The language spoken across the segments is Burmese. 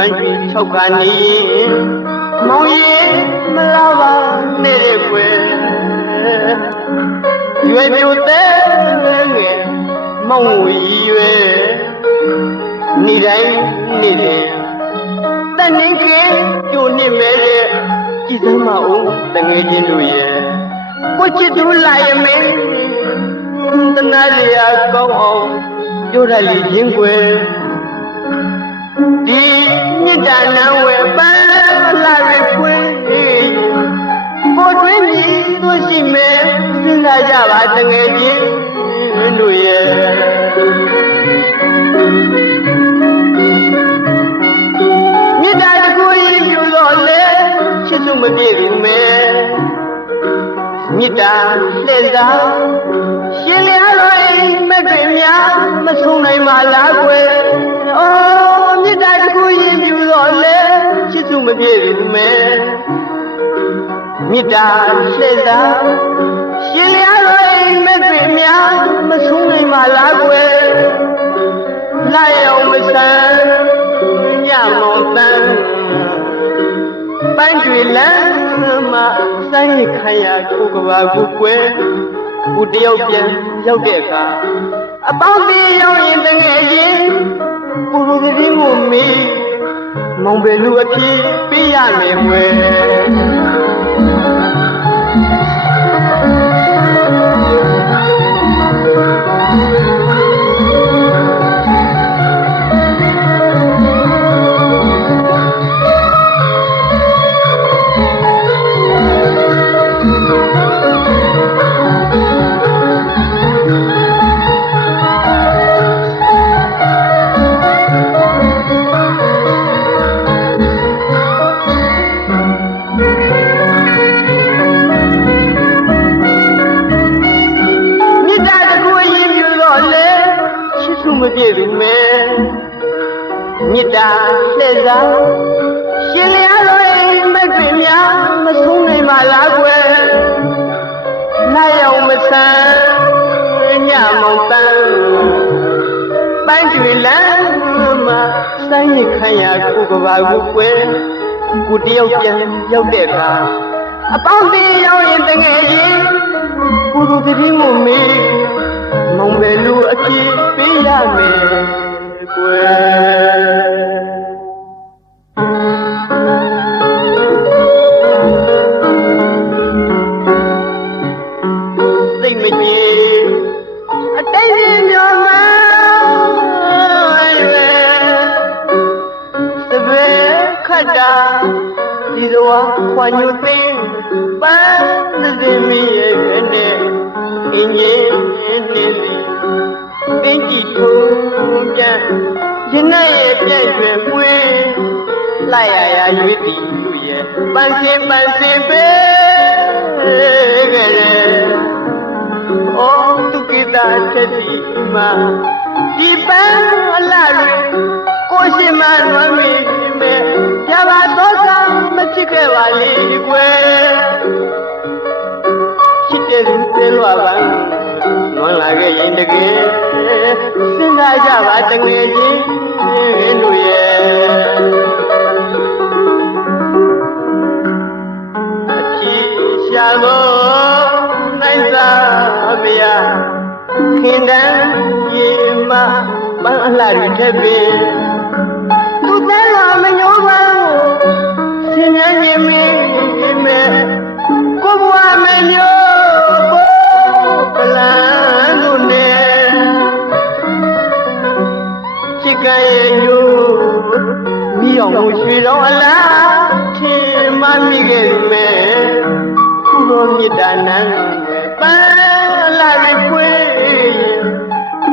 လွမ်းကြီး၆ခါနေရင်မောင်ရင်မလာပါနဲ့တဲ့ကွယ်ရွယ်ပြိုတဲ့ငယ်မောင်ဝီရွယ်နေတိုင်းနေတယ်တန်နေကကြိုနေမဲတဲ့ကြည်စမ်းမအောင်တငယ်ချင်းတို့ရဲ့ကိုချစ်သူလာရမင်းတနာလျာကောင်းအောင်ပြောရလိချင်းကွယ်ဒီ မြစ်တာနံဝဲပန်းလာရခွေကိုတွင်းမြည်သူရှိမဲစဉ်းစားကြပါတငယ်ချင်းတို့ရဲ့မြစ်တာတစ်ခုရင်ယူတော့လေချစ်သူမပြေဘူးမဲမြစ်တာလက်သာရှင်လျားတော်အိမ်မက်တွေများမဆုံးနိုင်ပါလား ချစ်သူမပြေဘူးမဲမြစ်တာလက်သာရှင်လျားတော်အိမ်မက်တွေများမဆုံးနိုင်ပါလားကွယ်လာရောက်မဆန်းညမောင်တန်းပန်းတွေလမ်းမှာစိုင်းခါရကိုကဘာကိုကွယ်ကိုတယောက်ပြန်ရောက်တဲ့အခါအပေါင်းသေးရောက်ရင်တငယ်ချင်းကိုလိုတည်းကိုမေး မောင်ပဲလူအဖြစ်ပေးရမယ် မပြေဘူးမဲမြစ်တာလှည့်စားရှင်လျားတော်အိမ်မက်တွေများမဆုံးနိုင်ပါလားကွယ်လာရောက်မဆန်းညမောင်တန်းပိုင်းတွေလမ်းမှာစိုင်းရခမ်းရကိုကဘာကိုကွယ်ကိုတယောက်ပြန်ရောက်တဲ့အခါအပေါင်းသေးရောက်ရင်တငယ်ချင်းကိုလူတပင်းကိုမေးမောင်ပဲလူအကြည့်ပေးရမယ် ကွယ်စိတ်မကြည်အတိတ်ရင်မျောမှရွယ်သဘဲခတ်တာဒီတော်ခွာညူသိမ်းပန်းသင်းမီရဲ့နဲ့အင်းကြီးနေ လေတင်းကြည့်ထုံးပြန်ရင်နဲ့ရဲ့ပြည့်ရွယ်ပွေးလိုက်ရရရွေးတီလူရဲ့ပန်းစင်ပန်းစင်ပဲခဲ့တယ်။အော်သူကိတာချက်ဒီမှာဒီပန်းအလားတွေကိုရှိမှနွမ်းမိမယ်။ကြပါတော့ဆောင်မချစ်ခဲ့ပါလေကွယ်။ချစ်တဲ့လူတွေလွားပါနွမ်းလာခဲ့ရင်တကယ် စဉ်းစားကြပါတငယ်ချင်းတို့ရဲ့အချီရှာလို့နိုင်စားမရခင်တန်းရေမပန်းအလှတွေထက်ပင် ချစ်ကရဲ့ညို့မိအောင်ကိုရွှေတော်အလားထင်မှမိခဲ့မယ်ခုတော်မြတ်တာနန်းပဲပန်းလာရခွေ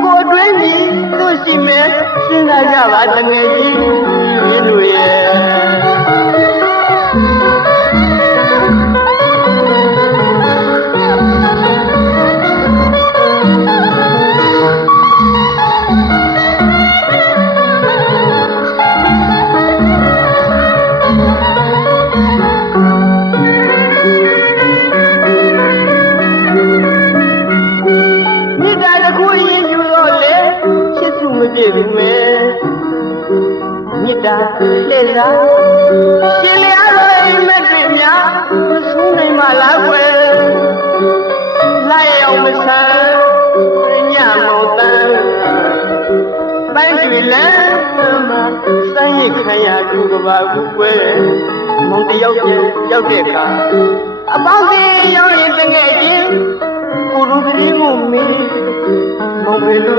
ကိုတွင်းကြီးသူရှိမယ်စဉ်းစားကြပါတငယ်ကြီး လှည့်စားရှင်လျားတော်အိမ်မက်တွေများမဆုံးနိုင်ပါလားကွယ်လိုက်အောင်မဆန်းညမောတန်းပိုင်းတွေလမ်းမှာစမ်းရခံရကူကဘာကူကွယ်မောင်တယောက်ပြန်ရောက်တဲ့အခါအပေါင်းစီရောက်ရင်တငယ်ချင်းကိုရူကလေးကိုမေးမောင်ဘယ်လို